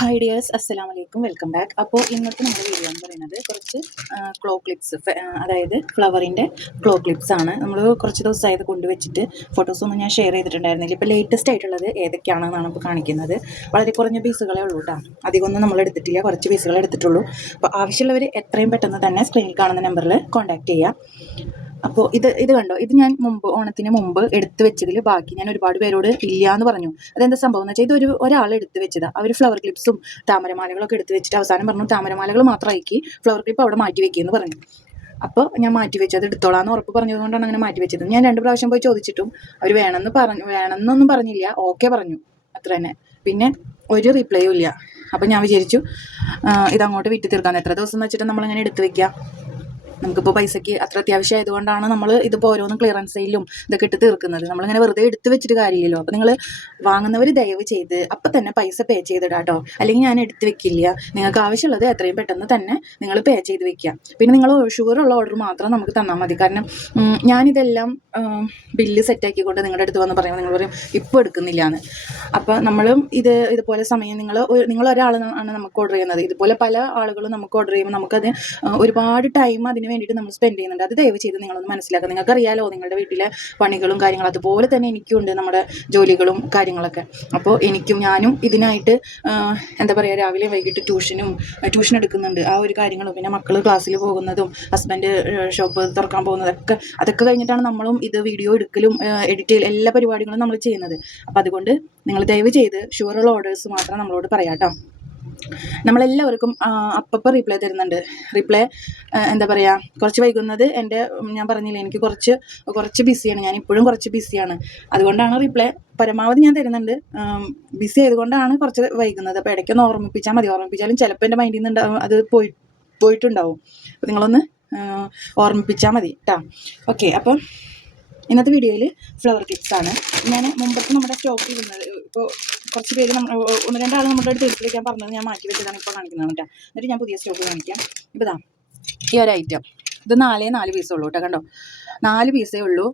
Hi dears, അസ്സലാമു അലൈക്കും, welcome back. അപ്പോൾ ഇന്നത്തെ നമ്മുടെ വീഡിയോ എന്ന് പറയുന്നത് കുറച്ച് ക്ലോ ക്ലിപ്സ്, അതായത് ഫ്ലവറിൻ്റെ ക്ലോ ക്ലിപ്സ് ആണ്. നമ്മൾ കുറച്ച് ദിവസമായത് കൊണ്ടുവച്ചിട്ട് ഫോട്ടോസൊന്നും ഞാൻ ഷെയർ ചെയ്തിട്ടുണ്ടായിരുന്നില്ല. ഇപ്പോൾ ലേറ്റസ്റ്റ് ആയിട്ടുള്ളത് ഏതൊക്കെയാണെന്നാണ് ഇപ്പോൾ കാണിക്കുന്നത്. വളരെ കുറഞ്ഞ പീസുകളേ ഉള്ളൂ കേട്ടോ, അധികമൊന്നും നമ്മൾ എടുത്തിട്ടില്ല, കുറച്ച് പീസുകൾ എടുത്തിട്ടുള്ളൂ. അപ്പോൾ ആവശ്യമുള്ളവർ എത്രയും പെട്ടെന്ന് തന്നെ സ്ക്രീനിൽ കാണുന്ന നമ്പറിൽ കോൺടാക്റ്റ് ചെയ്യാം. അപ്പോൾ ഇത് കണ്ടോ, ഇത് ഞാൻ ഓണത്തിന് മുമ്പ് എടുത്തു വെച്ചതിൽ ബാക്കി ഞാൻ ഒരുപാട് പേരോട് ഇല്ല എന്ന് പറഞ്ഞു. അതെന്താ സംഭവം എന്ന് വെച്ചാൽ ഇത് ഒരാൾ എടുത്ത് വെച്ചതാണ്. അവർ ഫ്ലവർ ക്ലിപ്സും താമരമാലകളൊക്കെ എടുത്ത് വെച്ചിട്ട് അവസാനം പറഞ്ഞു താമരമാലകൾ മാത്രമാക്കി ഫ്ലവർ ക്ലിപ്പ് അവിടെ മാറ്റി വെക്കുമെന്ന് പറഞ്ഞു. അപ്പോൾ ഞാൻ മാറ്റി വെച്ചത് എടുത്തോളാന്ന് ഉറപ്പ് പറഞ്ഞതുകൊണ്ടാണ് അങ്ങനെ മാറ്റി വെച്ചത്. ഞാൻ 2 പ്രാവശ്യം പോയി ചോദിച്ചിട്ടും അവർ വേണമെന്നൊന്നും പറഞ്ഞില്ല, ഓക്കെ പറഞ്ഞു, അത്ര തന്നെ. പിന്നെ ഒരു റിപ്ലൈയും ഇല്ല. അപ്പം ഞാൻ വിചാരിച്ചു ഇതങ്ങോട്ട് വിറ്റ് തീർക്കാം. എത്ര ദിവസം എന്ന് വെച്ചിട്ട് നമ്മളിങ്ങനെ എടുത്ത് വെക്കുക. നമുക്കിപ്പോൾ പൈസയ്ക്ക് അത്ര അത്യാവശ്യം ആയതുകൊണ്ടാണ് നമ്മൾ ഇതിപ്പോൾ ഓരോന്നും ക്ലിയറൻസ് സെയിലും ഇതൊക്കെ ഇട്ട് തീർക്കുന്നത്. നമ്മളിങ്ങനെ വെറുതെ എടുത്ത് വെച്ചിട്ട് കാര്യമില്ലല്ലോ. അപ്പോൾ നിങ്ങൾ വാങ്ങുന്നവർ ദയവ് ചെയ്ത് അപ്പം തന്നെ പൈസ പേ ചെയ്തിടാം കേട്ടോ, അല്ലെങ്കിൽ ഞാൻ എടുത്ത് വെക്കില്ല. നിങ്ങൾക്ക് ആവശ്യമുള്ളത് എത്രയും പെട്ടെന്ന് തന്നെ നിങ്ങൾ പേ ചെയ്ത് വെക്കുക. പിന്നെ നിങ്ങൾ ഷുഗറുള്ള ഓർഡർ മാത്രം നമുക്ക് തന്നാൽ മതി. കാരണം ഞാനിതെല്ലാം ബില്ല് സെറ്റാക്കിക്കൊണ്ട് നിങ്ങളുടെ അടുത്ത് വന്ന് പറയുമ്പോൾ നിങ്ങൾ പറയും ഇപ്പോൾ എടുക്കുന്നില്ല എന്ന്. അപ്പോൾ നമ്മളും ഇതുപോലെ സമയം നിങ്ങൾ ഒരാളാണ് നമുക്ക് ഓർഡർ ചെയ്യുന്നത്. ഇതുപോലെ പല ആളുകളും നമുക്ക് ഓർഡർ ചെയ്യുമ്പോൾ നമുക്കത് ഒരുപാട് ടൈം അതിന് വേണ്ടിയിട്ട് നമ്മൾ സ്പെൻഡ് ചെയ്യുന്നുണ്ട്. അത് ദയവ് ചെയ്ത് നിങ്ങളൊന്ന് മനസ്സിലാക്കുക. നിങ്ങൾക്കറിയാലോ നിങ്ങളുടെ വീട്ടിലെ പണികളും കാര്യങ്ങളും, അതുപോലെ തന്നെ എനിക്കുണ്ട് നമ്മുടെ ജോലികളും കാര്യങ്ങളൊക്കെ. അപ്പോൾ ഞാനും ഇതിനായിട്ട് എന്താ പറയുക, രാവിലെ വൈകിട്ട് ട്യൂഷൻ എടുക്കുന്നുണ്ട്. ആ ഒരു കാര്യങ്ങളും പിന്നെ മക്കൾ ക്ലാസ്സിൽ പോകുന്നതും ഹസ്ബൻഡ് ഷോപ്പ് തുറക്കാൻ പോകുന്നതൊക്കെ, അതൊക്കെ കഴിഞ്ഞിട്ടാണ് നമ്മളും ഇത് വീഡിയോ എടുക്കലും എഡിറ്റ് ചെയ്യലും എല്ലാ പരിപാടികളും നമ്മൾ ചെയ്യുന്നത്. അപ്പോൾ അതുകൊണ്ട് നിങ്ങൾ ദയവ് ചെയ്ത് ഷുവറുള്ള ഓർഡേഴ്സ് മാത്രം നമ്മളോട് പറയാം കേട്ടോ. നമ്മളെല്ലാവർക്കും അപ്പം റിപ്ലൈ തരുന്നുണ്ട്. റിപ്ലൈ എന്താ പറയുക, കുറച്ച് വൈകുന്നത് ഞാൻ പറഞ്ഞില്ലേ, എനിക്ക് കുറച്ച് ബിസിയാണ്. ഞാൻ ഇപ്പോഴും കുറച്ച് ബിസിയാണ്. അതുകൊണ്ടാണ് റിപ്ലൈ പരമാവധി ഞാൻ തരുന്നുണ്ട്. ബിസി ആയതുകൊണ്ടാണ് കുറച്ച് വൈകുന്നത്. അപ്പോൾ ഇടയ്ക്കൊന്ന് ഓർമ്മിപ്പിച്ചാൽ മതി. ഓർമ്മിപ്പിച്ചാലും ചിലപ്പോൾ എൻ്റെ മൈൻഡിൽ നിന്ന് അത് പോയിട്ടുണ്ടാവും. അപ്പോൾ നിങ്ങളൊന്ന് ഓർമ്മിപ്പിച്ചാൽ മതി കേട്ടോ. ഓക്കെ, അപ്പം ഇന്നത്തെ വീഡിയോയിൽ ഫ്ലവർ ക്ലിപ്സ് ആണ്. ഞാൻ മുമ്പത്തെ നമ്മുടെ സ്റ്റോക്ക് ചെയ്യുന്നത്, ഇപ്പോൾ കുറച്ച് പേര് 1-2 ആൾ നമ്മുടെ അടുത്ത് എടുത്ത് വയ്ക്കാൻ പറഞ്ഞത് ഞാൻ മാറ്റി വെച്ചതാണ് ഇപ്പോൾ കാണിക്കുന്നത് കേട്ടോ. എന്നിട്ട് ഞാൻ പുതിയ സ്റ്റോക്ക് കാണിക്കാം. ഇപ്പോൾ ഇതാ ഈ ഒരു ഐറ്റം, ഇത് 4 പീസേ ഉള്ളൂ കേട്ടോ. കണ്ടോ, 4 പീസേ ഉള്ളൂ,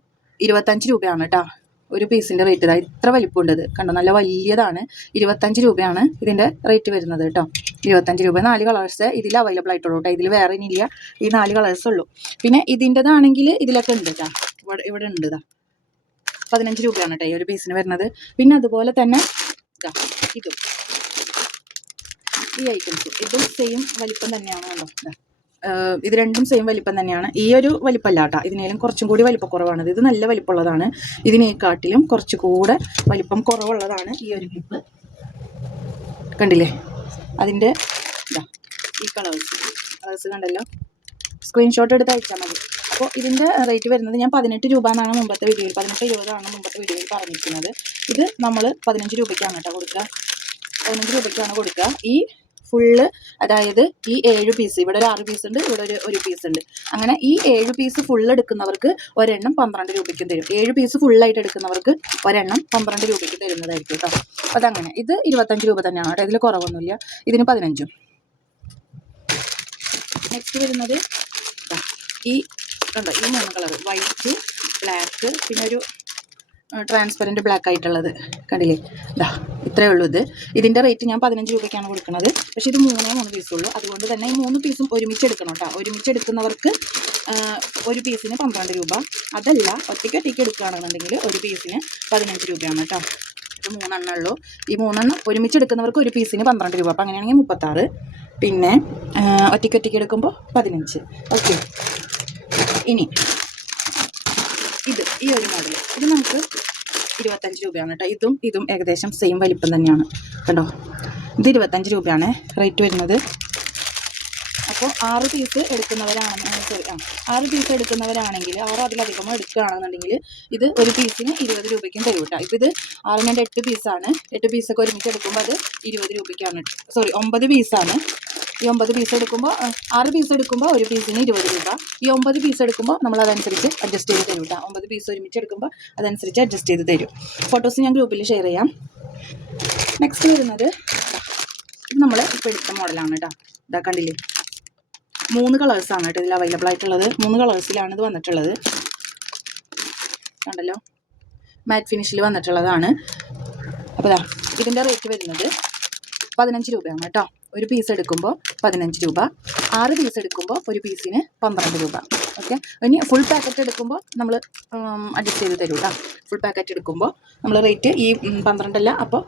25 രൂപയാണ് കേട്ടോ ഒരു പീസിൻ്റെ റേറ്റ്. ഇതാ ഇത്ര വലിപ്പമുണ്ട് ഇത്, കണ്ടോ, നല്ല വലിയതാണ്. 25 രൂപയാണ് ഇതിൻ്റെ റേറ്റ് വരുന്നത് കേട്ടോ. 25 രൂപ. 4 കളേഴ്സ് ഇതിൽ അവൈലബിൾ ആയിട്ടുള്ളൂ കേട്ടോ. ഇതിൽ വേറെ ഇനിയില്ല, ഈ 4 കളേഴ്സ് ഉള്ളൂ. പിന്നെ ഇതിൻ്റെതാണെങ്കിൽ ഇതിലൊക്കെ ഉണ്ട് കേട്ടോ, ഇവിടെ ഉണ്ട്. ഇതാ 15 രൂപയാണ് കേട്ടോ ഈ ഒരു പീസിന് വരുന്നത്. പിന്നെ അതുപോലെ തന്നെ ഇതും, ഈ ഐറ്റംസും ഇതും സെയിം വലിപ്പം തന്നെയാണ് കണ്ടോ. ഇത് രണ്ടും സെയിം വലിപ്പം തന്നെയാണ്. ഈ ഒരു വലിപ്പമല്ല കേട്ടോ, ഇതിനേലും കുറച്ചും കൂടി വലിപ്പക്കുറവാണ്. ഇത് നല്ല വലിപ്പമുള്ളതാണ്. ഇതിനെക്കാട്ടിലും കുറച്ചുകൂടെ വലിപ്പം കുറവുള്ളതാണ് ഈ ഒരു ക്ലിപ്പ്. കണ്ടില്ലേ, അതിൻ്റെ ഈ കളേഴ്സ് കണ്ടല്ലോ. സ്ക്രീൻഷോട്ട് എടുത്ത് അയച്ചാൽ മതി. അപ്പോൾ ഇതിൻ്റെ റേറ്റ് വരുന്നത് ഞാൻ 18 രൂപ എന്നാണ് മുമ്പത്തെ വീഡിയോയിൽ, 18-20 മുമ്പത്തെ വീഡിയോയിൽ പറഞ്ഞിരിക്കുന്നത്. ഇത് നമ്മൾ 15 രൂപയ്ക്കാണ് കേട്ടോ കൊടുക്കുക. 15 രൂപയ്ക്കാണ് കൊടുക്കുക. ഈ ഫുള്ള്, അതായത് ഈ 7 പീസ്, ഇവിടെ ഒരു 6 പീസ് ഉണ്ട്, ഇവിടെ ഒരു പീസ് ഉണ്ട്. അങ്ങനെ ഈ 7 പീസ് ഫുള്ള് എടുക്കുന്നവർക്ക് ഒരെണ്ണം 12 രൂപയ്ക്കും തരും. 7 പീസ് ഫുള്ളായിട്ട് എടുക്കുന്നവർക്ക് ഒരെണ്ണം 12 രൂപയ്ക്ക് തരുന്നതായിരിക്കും കേട്ടോ. അതങ്ങനെ. ഇത് 25 രൂപ തന്നെയാണ് കേട്ടോ, ഇതിൽ കുറവൊന്നുമില്ല. ഇതിന് 15. നെക്സ്റ്റ് വരുന്നത് ഈ കണ്ടോ, ഈ 3 കളർ, വൈറ്റ്, ബ്ലാക്ക്, പിന്നെ ഒരു ട്രാൻസ്പെറൻറ്റ് ബ്ലാക്ക് ആയിട്ടുള്ളത് കണ്ടില്ലേ. ഇത്രയേ ഉള്ളൂ. ഇതിൻ്റെ റേറ്റ് ഞാൻ 15 രൂപയ്ക്കാണ് കൊടുക്കുന്നത്. പക്ഷേ ഇത് 3 പീസുള്ളൂ. അതുകൊണ്ട് തന്നെ ഈ 3 പീസും ഒരുമിച്ച് എടുക്കണം കേട്ടോ. ഒരുമിച്ച് എടുക്കുന്നവർക്ക് ഒരു പീസിന് 12 രൂപ. അതല്ല, ഒറ്റയ്ക്ക് എടുക്കുകയാണെന്നുണ്ടെങ്കിൽ ഒരു പീസിന് 15 രൂപയാണ് കേട്ടോ. ഇത് 3 എണ്ണം ഉള്ളൂ. ഈ 3 എണ്ണം ഒരുമിച്ച് എടുക്കുന്നവർക്ക് ഒരു പീസിന് 12 രൂപ. അപ്പോൾ അങ്ങനെയാണെങ്കിൽ 36. പിന്നെ ഒറ്റയ്ക്ക് എടുക്കുമ്പോൾ 15. ഓക്കെ, ഇനി ഈ ഒരു മോഡൽ, ഇത് നമുക്ക് 25 രൂപയാണ് കേട്ടോ. ഇതും ഏകദേശം സെയിം വലിപ്പം തന്നെയാണ് കണ്ടോ. ഇത് 25 രൂപയാണ് റേറ്റ് വരുന്നത്. അപ്പോൾ 6 പീസ് എടുക്കുന്നവരാണെങ്കിൽ 6 അതിലധികമോ എടുക്കുകയാണെന്നുണ്ടെങ്കിൽ ഇത് ഒരു പീസിന് 20 രൂപയ്ക്കും തരും കേട്ടോ. ഇപ്പോൾ ഇത് 6 8 പീസാണ്. 8 പീസൊക്കെ ഒരുമിച്ച് എടുക്കുമ്പോൾ അത് 20 രൂപയ്ക്കാണ്. 9 പീസാണ്. ഈ 9 പീസ് എടുക്കുമ്പോൾ, 6 പീസ് എടുക്കുമ്പോൾ ഒരു പീസിന് 20 രൂപ. ഈ 9 പീസ് എടുക്കുമ്പോൾ നമ്മൾ അതനുസരിച്ച് അഡ്ജസ്റ്റ് ചെയ്ത് തരും കേട്ടോ. 9 പീസ് ഒരുമിച്ച് എടുക്കുമ്പോൾ അതനുസരിച്ച് അഡ്ജസ്റ്റ് ചെയ്ത് തരും. ഫോട്ടോസ് ഞാൻ ഗ്രൂപ്പിൽ ഷെയർ ചെയ്യാം. നെക്സ്റ്റ് വരുന്നത് ഇത് നമ്മൾ ഇപ്പോൾ എടുത്ത മോഡലാണ് കേട്ടോ. ഇതാ കണ്ടില്ലേ, 3 കളേഴ്സാണ് കേട്ടോ ഇതിൽ അവൈലബിൾ ആയിട്ടുള്ളത്. 3 കളേഴ്സിലാണ് ഇത് വന്നിട്ടുള്ളത്. കണ്ടല്ലോ, മാറ്റ് ഫിനിഷിൽ വന്നിട്ടുള്ളതാണ്. അപ്പോൾ ഇതിൻ്റെ റേറ്റ് വരുന്നത് 15 രൂപയാണ് കേട്ടോ. ഒരു പീസ് എടുക്കുമ്പോൾ 15 രൂപ, 6 പീസ് എടുക്കുമ്പോൾ ഒരു പീസിന് 12 രൂപ. ഓക്കെ, ഇനി ഫുൾ പാക്കറ്റ് എടുക്കുമ്പോൾ നമ്മൾ അഡ്ജസ്റ്റ് ചെയ്ത് തരും കേട്ടോ. ഫുൾ പാക്കറ്റ് എടുക്കുമ്പോൾ നമ്മൾ റേറ്റ് ഈ 12 അല്ല, അപ്പോൾ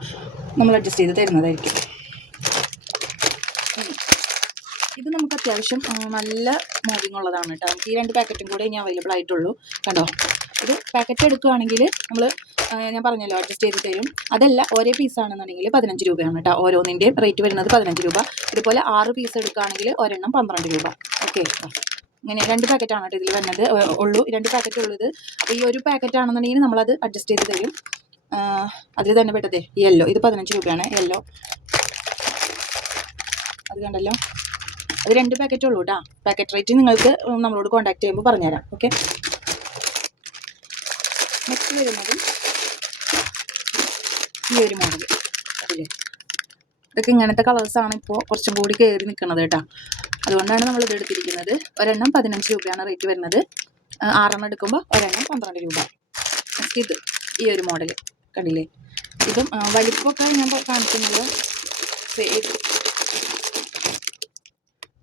നമ്മൾ അഡ്ജസ്റ്റ് ചെയ്ത് തരുന്നതായിരിക്കും. ഇത് നമുക്ക് അത്യാവശ്യം നല്ല മൂവിങ് ഉള്ളതാണ് കേട്ടോ. നമുക്ക് ഈ 2 പാക്കറ്റും കൂടെ ഇനി അവൈലബിൾ ആയിട്ടുള്ളൂ. കണ്ടോ, ഇത് പാക്കറ്റ് എടുക്കുകയാണെങ്കിൽ നമ്മൾ ഞാൻ പറഞ്ഞല്ലോ അഡ്ജസ്റ്റ് ചെയ്ത് തരും. അതല്ല ഒരേ പീസാണെന്നുണ്ടെങ്കിൽ 15 രൂപയാണ് കേട്ടോ. ഓരോന്നിൻ്റെയും റേറ്റ് വരുന്നത് 15 രൂപ. ഇതുപോലെ 6 പീസ് എടുക്കുകയാണെങ്കിൽ ഒരെണ്ണം 12 രൂപ. ഓക്കെ, ഇങ്ങനെ 2 പാക്കറ്റാണ് കേട്ടോ ഇതിൽ വരുന്നത് ഉള്ളൂ. 2 പാക്കറ്റ് ഉള്ളത്. ഈ ഒരു പാക്കറ്റ് ആണെന്നുണ്ടെങ്കിൽ നമ്മളത് അഡ്ജസ്റ്റ് ചെയ്ത് തരും. അതിൽ തന്നെ പെട്ടതേ യെല്ലോ, ഇത് 15 രൂപയാണ് യെല്ലോ. അത് കണ്ടല്ലോ, അത് 2 പാക്കറ്റ് ഉള്ളൂ കേട്ടോ. പാക്കറ്റ് റേറ്റ് നിങ്ങൾക്ക് നമ്മളോട് കോൺടാക്ട് ചെയ്യുമ്പോൾ പറഞ്ഞുതരാം. ഓക്കെ, നെക്സ്റ്റ് വരുന്നത് ഈ ഒരു മോഡൽ. അല്ലേ, ഇതൊക്കെ ഇങ്ങനത്തെ കളേഴ്സാണ് ഇപ്പോൾ കുറച്ചും കൂടി കയറി നിൽക്കുന്നത് കേട്ടോ. അതുകൊണ്ടാണ് നമ്മളിത് എടുത്തിരിക്കുന്നത്. ഒരെണ്ണം 15 രൂപയാണ് റേറ്റ് വരുന്നത്. 6 എടുക്കുമ്പോൾ ഒരെണ്ണം 12 രൂപ. നെക്സ്റ്റ് ഇത് ഈ ഒരു മോഡൽ കണ്ടില്ലേ. ഇതും വലിപ്പമൊക്കെ ഞാൻ കാണിക്കുന്നത്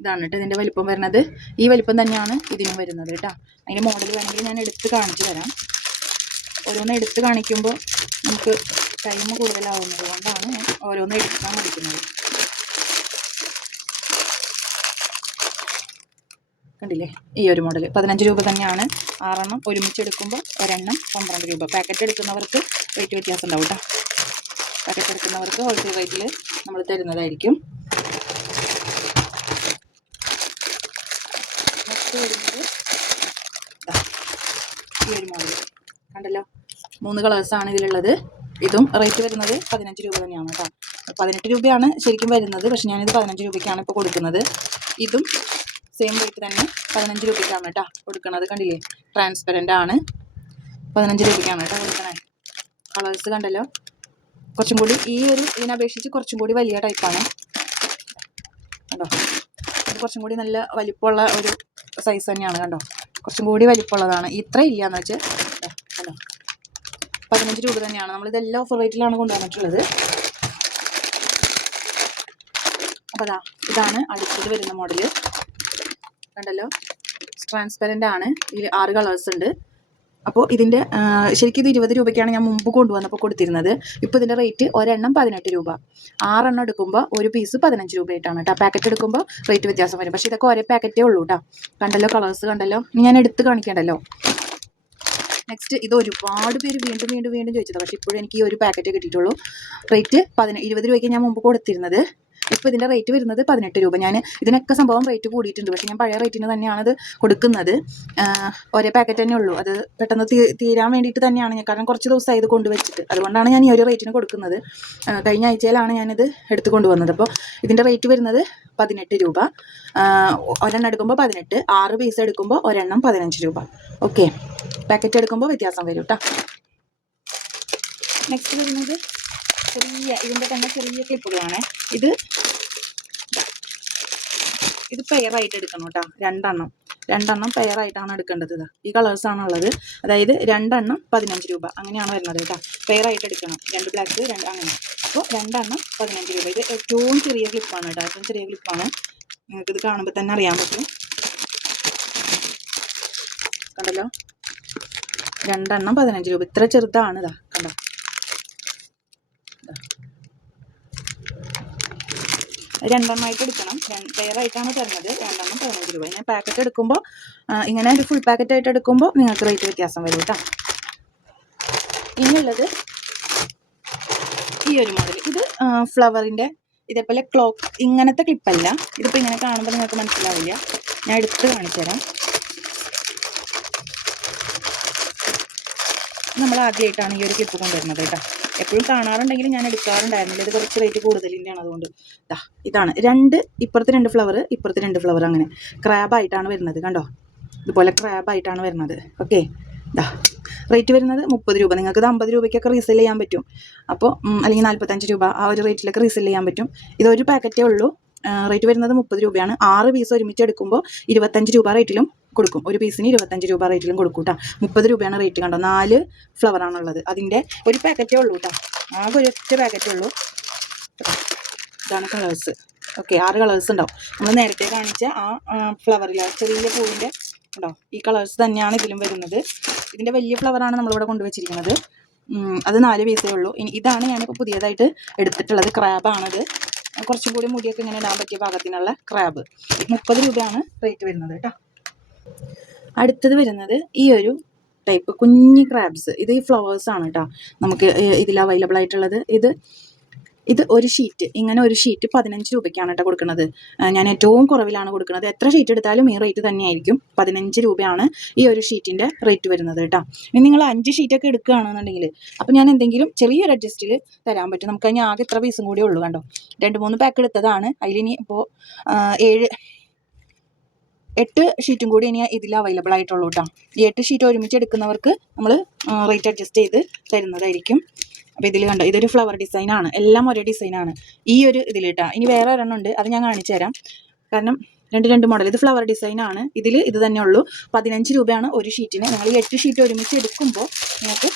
ഇതാണ് കേട്ടോ. ഇതിൻ്റെ വലിപ്പം വരുന്നത് ഈ വലിപ്പം തന്നെയാണ് ഇതിനും വരുന്നത് കേട്ടോ. അതിൻ്റെ മോഡൽ വേണമെങ്കിൽ ഞാൻ എടുത്ത് കാണിച്ചു തരാം. ഓരോന്ന് എടുത്ത് കാണിക്കുമ്പോൾ നമുക്ക് ടൈം കൂടുതലാവുന്നത് കൊണ്ടാണ് ഞാൻ ഓരോന്ന് എടുക്കാൻ പഠിക്കുന്നത്. കണ്ടില്ലേ, ഈ ഒരു മോഡൽ 15 രൂപ തന്നെയാണ്. 6 ഒരുമിച്ച് എടുക്കുമ്പോൾ ഒരെണ്ണം 12 രൂപ. പാക്കറ്റ് എടുക്കുന്നവർക്ക് റേറ്റ് വ്യത്യാസം ഉണ്ടാവും കേട്ടോ. പാക്കറ്റ് എടുക്കുന്നവർക്ക് ഹോൾസെയിൽ റേറ്റിൽ നമ്മൾ തരുന്നതായിരിക്കും. നെക്സ്റ്റ് വരുന്നത് ഈ ഒരു മോഡൽ കണ്ടല്ലോ. 3 കളേഴ്സാണ് ഇതിലുള്ളത്. ഇതും റേറ്റ് വരുന്നത് 15 രൂപ തന്നെയാണ് കേട്ടോ. 18 രൂപയാണ് ശരിക്കും വരുന്നത്, പക്ഷെ ഞാനിത് 15 രൂപയ്ക്കാണ് ഇപ്പോൾ കൊടുക്കുന്നത്. ഇതും സെയിം റേറ്റ് തന്നെ 15 രൂപയ്ക്കാണ് കേട്ടോ കൊടുക്കുന്നത്. കണ്ടില്ലേ, ട്രാൻസ്പെറൻ്റ് ആണ്. 15 രൂപയ്ക്കാണ് കേട്ടോ കൊടുക്കുന്നത്. കളേഴ്സ് കണ്ടല്ലോ, കുറച്ചും കൂടി ഈ ഒരു ഇതിനപേക്ഷിച്ച് കുറച്ചും കൂടി വലിയ ടൈപ്പാണ് കണ്ടോ. ഇത് കുറച്ചും കൂടി നല്ല വലിപ്പമുള്ള ഒരു സൈസ് തന്നെയാണ് കണ്ടോ. കുറച്ചും കൂടി വലിപ്പമുള്ളതാണ്. ഇത്ര ഇല്ലയെന്ന് വെച്ചാൽ കണ്ടോ. 15 രൂപ തന്നെയാണ്. നമ്മളിതെല്ലാം ഓഫർ റേറ്റിലാണ് കൊണ്ടുവന്നിട്ടുള്ളത്. അപ്പോൾ ഇതാണ് അടുത്തത് വരുന്ന മോഡൽ കണ്ടല്ലോ. ട്രാൻസ്പെറൻ്റ് ആണ്. ഇതിൽ 6 കളേഴ്സ് ഉണ്ട്. അപ്പോൾ ഇതിൻ്റെ ശരിക്കും ഇത് 20 രൂപയ്ക്കാണ് ഞാൻ മുമ്പ് കൊണ്ടുവന്നപ്പോൾ കൊടുത്തിരുന്നത്. ഇപ്പോൾ ഇതിൻ്റെ റേറ്റ് ഒരെണ്ണം 18 രൂപ. 6 എടുക്കുമ്പോൾ ഒരു പീസ് 15 രൂപയായിട്ടാണ് കേട്ടോ. പാക്കറ്റ് എടുക്കുമ്പോൾ റേറ്റ് വ്യത്യാസം വരും. പക്ഷേ ഇതൊക്കെ ഒരേ പാക്കറ്റേ ഉള്ളൂ കേട്ടോ. കണ്ടല്ലോ, കളേഴ്സ് കണ്ടല്ലോ. ഞാൻ എടുത്ത് കാണിക്കണ്ടല്ലോ. നെക്സ്റ്റ് ഇത് ഒരുപാട് പേര് വീണ്ടും വീണ്ടും വീണ്ടും ചോദിച്ചത്. പക്ഷേ ഇപ്പോഴും എനിക്ക് ഈ ഒരു പാക്കറ്റേ കിട്ടിയിട്ടുള്ളൂ. റേറ്റ് 20 രൂപയ്ക്ക് ഞാൻ മുമ്പ് കൊടുത്തിരുന്നത്. ഇപ്പോൾ ഇതിൻ്റെ റേറ്റ് വരുന്നത് 18 രൂപ. ഞാൻ ഇതിനൊക്കെ സംഭവം റേറ്റ് കൂടിയിട്ടുണ്ട്, പക്ഷേ ഞാൻ പഴയ റേറ്റിന് തന്നെയാണ് ഇത് കൊടുക്കുന്നത്. ഒരേ പാക്കറ്റ് തന്നെ ഉള്ളൂ. അത് പെട്ടെന്ന് തീരാൻ വേണ്ടിയിട്ട് തന്നെയാണ് ഞാൻ, കാരണം കുറച്ച് ദിവസമായി ഇത് കൊണ്ടുവച്ചിട്ട്. അതുകൊണ്ടാണ് ഞാൻ ഈ ഒരു റേറ്റിന് കൊടുക്കുന്നത്. കഴിഞ്ഞ ആഴ്ചയിലാണ് ഞാനിത് എടുത്ത് കൊണ്ടുവന്നത്. അപ്പോൾ ഇതിൻ്റെ റേറ്റ് വരുന്നത് 18 രൂപ. ഒരെണ്ണം എടുക്കുമ്പോൾ 18, 6 പീസ് എടുക്കുമ്പോൾ ഒരെണ്ണം 15 രൂപ. ഓക്കെ, പാക്കറ്റ് എടുക്കുമ്പോൾ വ്യത്യാസം വരും കേട്ടോ. നെക്സ്റ്റ് വരുന്നത് ഇതിൻ്റെ തന്നെ ചെറിയ ക്ലിപ്പുകളാണ്. ഇത് പെയറായിട്ട് എടുക്കണം കേട്ടോ. 2 എണ്ണം പെയറായിട്ടാണ് എടുക്കേണ്ടത്. ഈ കളേഴ്സാണുള്ളത്. അതായത് 2 എണ്ണം 15 രൂപ അങ്ങനെയാണ് വരുന്നത് കേട്ടോ. പെയറായിട്ട് എടുക്കണം. 2 ബ്ലാക്ക് 2 അങ്ങനെ. അപ്പോൾ 2 എണ്ണം 15 രൂപ. ഇത് ഏറ്റവും ചെറിയ ക്ലിപ്പാണ് കേട്ടോ. ഏറ്റവും ചെറിയ ക്ലിപ്പാണ്. നിങ്ങൾക്കിത് കാണുമ്പോൾ തന്നെ അറിയാൻ പറ്റും. കണ്ടല്ലോ, 2 എണ്ണം 15 രൂപ. ഇത്ര ചെറുതാണ്. ഇതാ കണ്ടോ. രണ്ടെണ്ണമായിട്ട് എടുക്കണം. പെയറായിട്ടാണ് തരുന്നത്. 2 എണ്ണം 15 രൂപ. ഇങ്ങനെ പാക്കറ്റ് എടുക്കുമ്പോൾ ഇങ്ങനെ ഒരു ഫുൾ പാക്കറ്റായിട്ട് എടുക്കുമ്പോൾ നിങ്ങൾക്ക് റേറ്റ് വ്യത്യാസം വരും കേട്ടോ. ഇനിയുള്ളത് ഈ ഒരു മോഡൽ. ഇത് ഫ്ലവറിൻ്റെ ഇതേപോലെ ക്ലോക്ക് ഇങ്ങനത്തെ ക്ലിപ്പല്ല. ഇതിപ്പോൾ ഇങ്ങനെ കാണുമ്പോൾ നിങ്ങൾക്ക് മനസ്സിലാവില്ല. ഞാൻ എടുത്ത് കാണിച്ചു തരാം. നമ്മൾ ആദ്യമായിട്ടാണ് ഈ ഒരു ക്ലിപ്പ് കൊണ്ടുവരുന്നത് കേട്ടോ. എപ്പോഴും കാണാറുണ്ടെങ്കിലും ഞാൻ എടുക്കാറുണ്ടായിരുന്നില്ല. ഇത് കുറച്ച് റേറ്റ് കൂടുതലിൻ്റെയാണ്. അതുകൊണ്ട് ഇതാണ് 2 ഇപ്പുറത്ത് 2 ഫ്ലവർ, ഇപ്പുറത്ത് 2 ഫ്ലവർ, അങ്ങനെ ക്രാബായിട്ടാണ് വരുന്നത് കണ്ടോ. ഇതുപോലെ ക്രാബായിട്ടാണ് വരുന്നത്. ഓക്കെ, റേറ്റ് വരുന്നത് 30 രൂപ. നിങ്ങൾക്ക് ഇത് 50 രൂപയ്ക്കൊക്കെ റീസെയിൽ ചെയ്യാൻ പറ്റും. അപ്പോൾ അല്ലെങ്കിൽ 45 രൂപ ആ ഒരു റേറ്റിലൊക്കെ റീസെയിൽ ചെയ്യാൻ പറ്റും. ഇതൊരു പാക്കറ്റേ ഉള്ളൂ. റേറ്റ് വരുന്നത് 30 രൂപയാണ്. 6 പീസ് ഒരുമിച്ച് എടുക്കുമ്പോൾ 25 രൂപ റേറ്റിലും കൊടുക്കും. ഒരു പീസിന് 25 രൂപ റേറ്റിലും കൊടുക്കും കേട്ടോ. 30 രൂപയാണ് റേറ്റ് കണ്ടോ. 4 ഫ്ലവറാണുള്ളത്. അതിൻ്റെ ഒരു പാക്കറ്റേ ഉള്ളൂ കേട്ടോ. ആകെ ഒരൊറ്റ പാക്കറ്റേ ഉള്ളൂ. ഇതാണ് കളേഴ്സ്. ഓക്കെ, 6 കളേഴ്സ് ഉണ്ടാവും. നമ്മൾ നേരത്തെ കാണിച്ച ആ ഫ്ലവറിൽ ചെറിയ പൂവിൻ്റെ ഉണ്ടോ, ഈ കളേഴ്സ് തന്നെയാണ് ഇതിലും വരുന്നത്. ഇതിൻ്റെ വലിയ ഫ്ലവറാണ് നമ്മളിവിടെ കൊണ്ടുവച്ചിരിക്കുന്നത്. അത് 4 പീസേ ഉള്ളൂ. ഇനി ഇതാണ് ഞാനിപ്പോൾ പുതിയതായിട്ട് എടുത്തിട്ടുള്ളത്. ക്രാബാണത്. കുറച്ചും കൂടി മുടിയൊക്കെ ഇങ്ങനെ ഇടാൻ പറ്റിയ പാകത്തിനുള്ള ക്രാബ്. 30 രൂപയാണ് റേറ്റ് വരുന്നത് കേട്ടോ. അടുത്തത് വരുന്നത് ഈ ഒരു ടൈപ്പ് കുഞ്ഞി ക്രാബ്സ്. ഇത് ഈ ഫ്ലവേഴ്സാണ് കേട്ടോ നമുക്ക് ഇതിൽ അവൈലബിൾ ആയിട്ടുള്ളത്. ഇത് ഒരു ഷീറ്റ്, ഇങ്ങനെ ഒരു ഷീറ്റ് 15 രൂപയ്ക്കാണ് കേട്ടോ കൊടുക്കുന്നത്. ഞാൻ ഏറ്റവും കുറവിലാണ് കൊടുക്കുന്നത്. എത്ര ഷീറ്റ് എടുത്താലും ഈ റേറ്റ് തന്നെയായിരിക്കും. 15 രൂപയാണ് ഈ ഒരു ഷീറ്റിൻ്റെ റേറ്റ് വരുന്നത് കേട്ടോ. ഇനി നിങ്ങൾ 5 ഷീറ്റൊക്കെ എടുക്കുകയാണെന്നുണ്ടെങ്കിൽ അപ്പോൾ ഞാൻ എന്തെങ്കിലും ചെറിയൊരു അഡ്ജസ്റ്റിൽ തരാൻ പറ്റും. നമുക്ക് അതിന് ആകെ എത്ര പീസും കൂടി ഉള്ളൂ കണ്ടോ. 2-3 പാക്ക് എടുത്തതാണ്. അതിലിനി ഇപ്പോൾ 8 ഷീറ്റും കൂടി ഇനി ഇതിൽ അവൈലബിൾ ആയിട്ടുള്ളൂ കേട്ടോ. ഈ 8 ഷീറ്റ് ഒരുമിച്ച് എടുക്കുന്നവർക്ക് നമ്മൾ റേറ്റ് അഡ്ജസ്റ്റ് ചെയ്ത് തരുന്നതായിരിക്കും. അപ്പോൾ ഇതിൽ കണ്ടോ, ഇതൊരു ഫ്ലവർ ഡിസൈനാണ്. എല്ലാം ഒരേ ഡിസൈനാണ് ഈ ഒരു ഇതിൽ കേട്ടോ. ഇനി വേറെ ഒരെണ്ണം ഉണ്ട്, അത് ഞാൻ കാണിച്ചു തരാം. കാരണം രണ്ട് മോഡൽ. ഇത് ഫ്ലവർ ഡിസൈനാണ്. ഇതിൽ ഇത് തന്നെ ഉള്ളൂ. 15 രൂപയാണ് ഒരു ഷീറ്റിന്. നിങ്ങൾ ഈ 8 ഷീറ്റ് ഒരുമിച്ച് എടുക്കുമ്പോൾ നിങ്ങൾക്ക്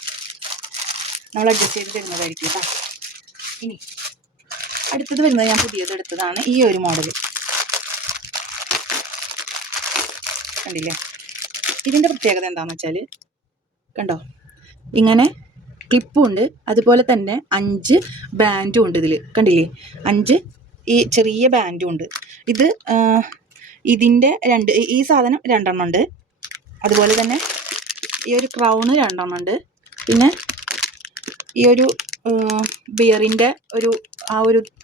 നമ്മൾ അഡ്ജസ്റ്റ് ചെയ്ത് തരുന്നതായിരിക്കും കേട്ടോ. ഇനി അടുത്തത് വരുന്നത് ഞാൻ പുതിയത് എടുത്തതാണ്. ഈ ഒരു മോഡൽ കണ്ടില്ലേ. ഇതിൻ്റെ പ്രത്യേകത എന്താണെന്ന് വെച്ചാൽ കണ്ടോ, ഇങ്ങനെ ക്ലിപ്പും ഉണ്ട്, അതുപോലെ തന്നെ 5 ബാൻഡും ഉണ്ട് ഇതിൽ. കണ്ടില്ലേ, 5 ഈ ചെറിയ ബാൻഡും ഉണ്ട്. ഇതിൻ്റെ ഈ സാധനം 2 എണ്ണം ഉണ്ട്. അതുപോലെ തന്നെ ഈ ഒരു ക്രൗണ് 2 എണ്ണം ഉണ്ട്. പിന്നെ ഈ ഒരു ബിയറിൻ്റെ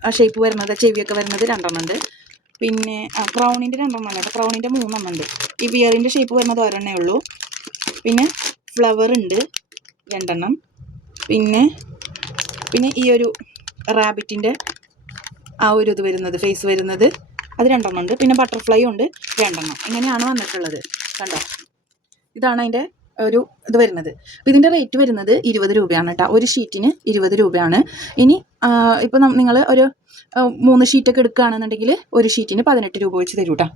ആ ഷേപ്പ് വരുന്നത്, ചെവിയൊക്കെ വരുന്നത് 2 എണ്ണം ഉണ്ട്. പിന്നെ ക്രൗണിൻ്റെ 2 എണ്ണം ഉണ്ട്. ക്രൗണിൻ്റെ 3 എണ്ണം ഉണ്ട്. ഈ ബിയറിൻ്റെ ഷേപ്പ് വരുന്നത് ഒരെണ്ണേ ഉള്ളൂ. പിന്നെ ഫ്ലവർ ഉണ്ട് 2 എണ്ണം. പിന്നെ ഈ ഒരു റാബിറ്റിൻ്റെ ആ ഒരു ഇത് വരുന്നത്, ഫേസ് വരുന്നത്, അത് 2 എണ്ണം ഉണ്ട്. പിന്നെ ബട്ടർഫ്ലൈ ഉണ്ട് 2 എണ്ണം. ഇങ്ങനെയാണ് വന്നിട്ടുള്ളത് കണ്ടോ. ഇതാണ് അതിൻ്റെ ഒരു ഇത് വരുന്നത്. അപ്പോൾ ഇതിൻ്റെ റേറ്റ് വരുന്നത് 20 രൂപയാണ് കേട്ടോ. ഒരു ഷീറ്റിന് 20 രൂപയാണ്. ഇനി ഇപ്പോൾ നിങ്ങൾ ഒരു 3 ഷീറ്റൊക്കെ എടുക്കുകയാണെന്നുണ്ടെങ്കിൽ ഒരു ഷീറ്റിന് 18 രൂപ വെച്ച് തരൂ കേട്ടോ.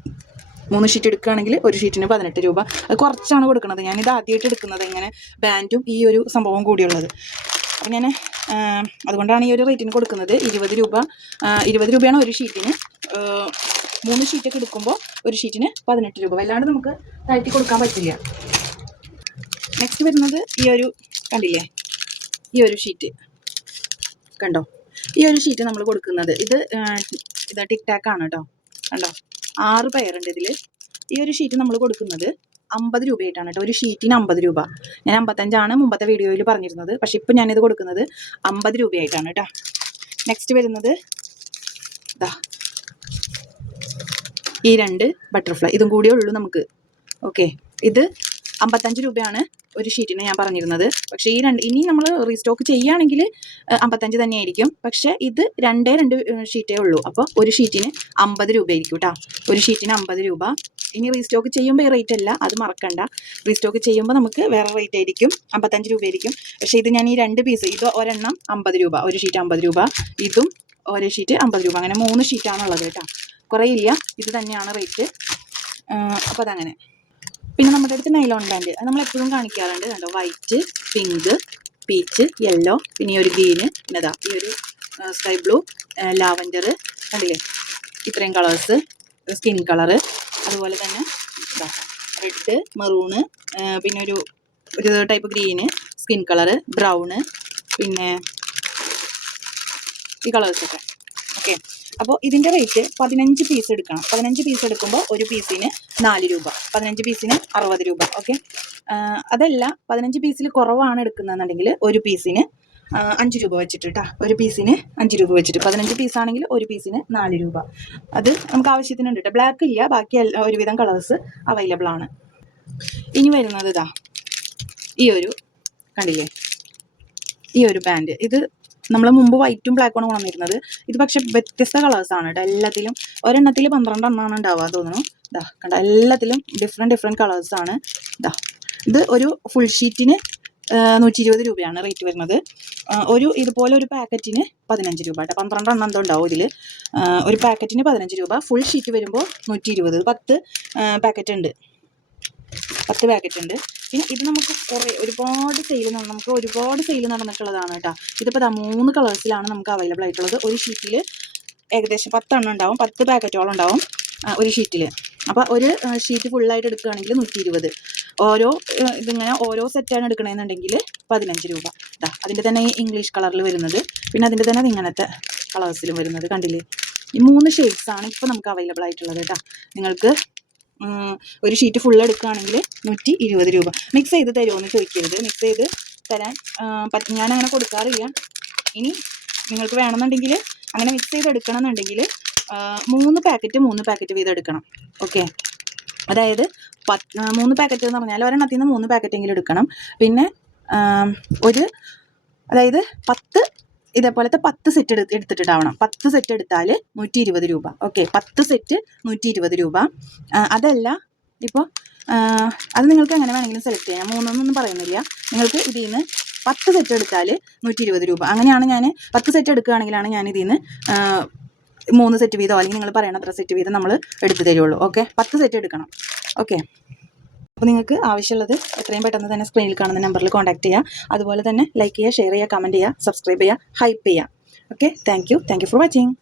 3 ഷീറ്റ് എടുക്കുകയാണെങ്കിൽ ഒരു ഷീറ്റിന് 18 രൂപ. അത് കുറച്ചാണ് കൊടുക്കുന്നത്. ഞാനിത് ആദ്യമായിട്ട് എടുക്കുന്നത്, ഇങ്ങനെ ബാൻഡും ഈ ഒരു സംഭവം കൂടിയുള്ളത്. അപ്പോൾ ഞാൻ അതുകൊണ്ടാണ് ഈ ഒരു റേറ്റിന് കൊടുക്കുന്നത്. 20 രൂപ. 20 രൂപയാണ് ഒരു ഷീറ്റിന്. 3 ഷീറ്റൊക്കെ എടുക്കുമ്പോൾ ഒരു ഷീറ്റിന് 18 രൂപ. അല്ലാണ്ട് നമുക്ക് താഴ്ത്തി കൊടുക്കാൻ പറ്റില്ല. നെക്സ്റ്റ് വരുന്നത് ഈ ഒരു കണ്ടില്ലേ, ഈ ഒരു ഷീറ്റ് കണ്ടോ. ഈ ഒരു ഷീറ്റ് നമ്മൾ കൊടുക്കുന്നത് ഇത് ടിക് ടാക്ക് ആണ് കേട്ടോ. കണ്ടോ, 6 പെയറുണ്ട് ഇതിൽ. ഈ ഒരു ഷീറ്റ് നമ്മൾ കൊടുക്കുന്നത് 50 രൂപയായിട്ടാണ് കേട്ടോ. ഒരു ഷീറ്റിന് 50 രൂപ. ഞാൻ 55 മുമ്പത്തെ വീഡിയോയിൽ പറഞ്ഞിരുന്നത്. പക്ഷെ ഇപ്പം ഞാനിത് കൊടുക്കുന്നത് 50 രൂപയായിട്ടാണ് കേട്ടോ. നെക്സ്റ്റ് വരുന്നത് ഇതാ ഈ 2 ബട്ടർഫ്ലൈ. ഇതും കൂടിയേ ഉള്ളൂ നമുക്ക്. ഓക്കെ, ഇത് 55 രൂപയാണ് ഒരു ഷീറ്റിന് ഞാൻ പറഞ്ഞിരുന്നത്. പക്ഷേ ഈ ഇനി നമ്മൾ റീസ്റ്റോക്ക് ചെയ്യുകയാണെങ്കിൽ 55 തന്നെയായിരിക്കും. പക്ഷേ ഇത് 2 ഷീറ്റേ ഉള്ളൂ. അപ്പോൾ ഒരു ഷീറ്റിന് 50 രൂപയായിരിക്കും കേട്ടോ. ഒരു ഷീറ്റിന് 50 രൂപ. ഇനി റീസ്റ്റോക്ക് ചെയ്യുമ്പോൾ ഈ റേറ്റ് അല്ല, അത് മറക്കണ്ട. റീസ്റ്റോക്ക് ചെയ്യുമ്പോൾ നമുക്ക് വേറെ റേറ്റ് ആയിരിക്കും, 55 രൂപയായിരിക്കും. പക്ഷേ ഇത് ഞാൻ ഈ 2 പീസ്, ഇത് ഒരെണ്ണം 50 രൂപ, ഒരു ഷീറ്റ് 50 രൂപ, ഇതും ഒരു ഷീറ്റ് 50 രൂപ. അങ്ങനെ 3 ഷീറ്റാണുള്ളത് കേട്ടോ. കുറയില്ല, ഇത് തന്നെയാണ് റേറ്റ്. അപ്പോൾ അതങ്ങനെ. പിന്നെ നമ്മുടെ അടുത്ത് നൈലോൺ ബാൻഡ്, അത് നമ്മൾ എപ്പോഴും കാണിക്കാറുണ്ട് കണ്ടോ. വൈറ്റ്, പിങ്ക്, പീച്ച്, യെല്ലോ, പിന്നെ ഈ ഒരു ഗ്രീന്, പിന്നെ അതാ ഈ ഒരു സ്കൈ ബ്ലൂ, ലാവൻഡർ, കണ്ടില്ലേ, ഇത്രയും കളേഴ്സ്. സ്കിൻ കളറ്, അതുപോലെ തന്നെ റെഡ്, മെറൂണ്, പിന്നെ ഒരു type green, skin colour, brown, പിന്നെ ഈ കളേഴ്സൊക്കെ. ഓക്കെ, അപ്പോൾ ഇതിൻ്റെ റേറ്റ് 15 പീസ് എടുക്കണം. 15 പീസ് എടുക്കുമ്പോൾ ഒരു പീസിന് 4 രൂപ. 15 പീസിന് 60 രൂപ. ഓക്കെ, അതല്ല 15 പീസിൽ കുറവാണ് എടുക്കുന്നതെന്നുണ്ടെങ്കിൽ ഒരു പീസിന് 5 രൂപ വെച്ചിട്ട് കേട്ടോ. ഒരു പീസിന് 5 രൂപ വെച്ചിട്ട്. 15 പീസാണെങ്കിൽ ഒരു പീസിന് 4 രൂപ. അത് നമുക്ക് ആവശ്യത്തിനുണ്ട് കേട്ടോ. ബ്ലാക്ക് ഇല്ല, ബാക്കി ഒരുവിധം കളേഴ്സ് അവൈലബിൾ ആണ്. ഇനി വരുന്നത് ഇതാ ഈ ഒരു കണ്ടില്ലേ, ഈ ഒരു പാൻറ്. ഇത് നമ്മൾ മുമ്പ് വൈറ്റും ബ്ലാക്കുമാണ് കൊണ്ടുവന്നിരുന്നത്. ഇത് പക്ഷെ വ്യത്യസ്ത കളേഴ്സാണ് കേട്ടോ. എല്ലാത്തിലും ഒരെണ്ണത്തിൽ 12 എണ്ണമാണ് ഉണ്ടാവുക തോന്നുന്നു. ഇതാ കണ്ട, എല്ലാത്തിലും ഡിഫറെൻറ്റ് കളേഴ്സാണ്. ഇതാ ഇത് ഒരു ഫുൾ ഷീറ്റിന് 120 രൂപയാണ് റേറ്റ് വരുന്നത്. ഒരു ഇതുപോലെ ഒരു പാക്കറ്റിന് 15 രൂപ കേട്ടോ. 12 എണ്ണം എന്തോ ഉണ്ടാവും ഇതിൽ. ഒരു പാക്കറ്റിന് 15 രൂപ. ഫുൾ ഷീറ്റ് വരുമ്പോൾ 120. 10 പാക്കറ്റ് ഉണ്ട്. 10 പാക്കറ്റ് ഉണ്ട്. പിന്നെ ഇത് നമുക്ക് ഒരുപാട് സെയിൽ നടന്നിട്ടുള്ളതാണ് കേട്ടോ. ഇതിപ്പോൾ 3 കളേഴ്സിലാണ് നമുക്ക് അവൈലബിൾ ആയിട്ടുള്ളത്. ഒരു ഷീറ്റിൽ ഏകദേശം 10 എണ്ണം ഉണ്ടാവും, 10 പാക്കറ്റോളം ഉണ്ടാവും ഒരു ഷീറ്റിൽ. അപ്പോൾ ഒരു ഷീറ്റ് ഫുള്ളായിട്ട് എടുക്കുകയാണെങ്കിൽ 120. ഇതിങ്ങനെ ഓരോ സെറ്റാണ് എടുക്കണമെന്നുണ്ടെങ്കിൽ 15 രൂപ. അതിൻ്റെ തന്നെ ഈ ഇംഗ്ലീഷ് കളറിൽ വരുന്നത്, പിന്നെ അതിൻ്റെ തന്നെ ഇങ്ങനത്തെ കളേഴ്സിലും വരുന്നത് കണ്ടില്ലേ. ഈ 3 ഷെയ്ഡ്സാണ് ഇപ്പോൾ നമുക്ക് അവൈലബിൾ ആയിട്ടുള്ളത് കേട്ടോ. നിങ്ങൾക്ക് ഒരു ഷീറ്റ് ഫുൾ എടുക്കുകയാണെങ്കിൽ 120 രൂപ. മിക്സ് ചെയ്ത് തരുമോ എന്ന് ചോദിക്കരുത്, മിക്സ് ചെയ്ത് തരാൻ ഞാനങ്ങനെ കൊടുക്കാറില്ല. ഇനി നിങ്ങൾക്ക് വേണമെന്നുണ്ടെങ്കിൽ അങ്ങനെ മിക്സ് ചെയ്ത് എടുക്കണമെന്നുണ്ടെങ്കിൽ 3 പാക്കറ്റ് വീതം എടുക്കണം. ഓക്കെ, അതായത് 3 പാക്കറ്റ് എന്ന് പറഞ്ഞാൽ ഒരെണ്ണത്തിൽ നിന്ന് 3 പാക്കറ്റെങ്കിലും എടുക്കണം. പിന്നെ അതായത് 10 ഇതേപോലത്തെ 10 സെറ്റ് എടുത്തിട്ടുണ്ടാവണം. 10 സെറ്റ് എടുത്താൽ 120 രൂപ. ഓക്കെ, 10 സെറ്റ് 120 രൂപ. അതല്ല ഇപ്പോൾ അത് നിങ്ങൾക്ക് എങ്ങനെ വേണമെങ്കിലും സെലക്ട് ചെയ്യാം, 3 പറയുന്നില്ല. നിങ്ങൾക്ക് ഇതിൽ നിന്ന് 10 സെറ്റ് എടുത്താൽ 120 രൂപ. അങ്ങനെയാണ് ഞാൻ 10 സെറ്റ് എടുക്കുകയാണെങ്കിലാണ് ഞാൻ ഇതിൽ നിന്ന് 3 സെറ്റ് വീതം അല്ലെങ്കിൽ നിങ്ങൾ പറയണത്ര സെറ്റ് വീതം നമ്മൾ എടുത്തു തരുള്ളൂ. ഓക്കെ, 10 സെറ്റ് എടുക്കണം. ഓക്കെ, അപ്പോൾ നിങ്ങൾക്ക് ആവശ്യമുള്ളത് എത്രയും പെട്ടെന്ന് തന്നെ സ്ക്രീനിൽ കാണുന്ന നമ്പറിൽ കോൺടാക്ട് ചെയ്യുക. അതുപോലെ തന്നെ ലൈക്ക് ചെയ്യുക, ഷെയർ ചെയ്യുക, കമൻറ്റ് ചെയ്യുക, സബ്സ്ക്രൈബ് ചെയ്യുക, ഹൈപ്പ് ചെയ്യുക. Okay, thank you for watching.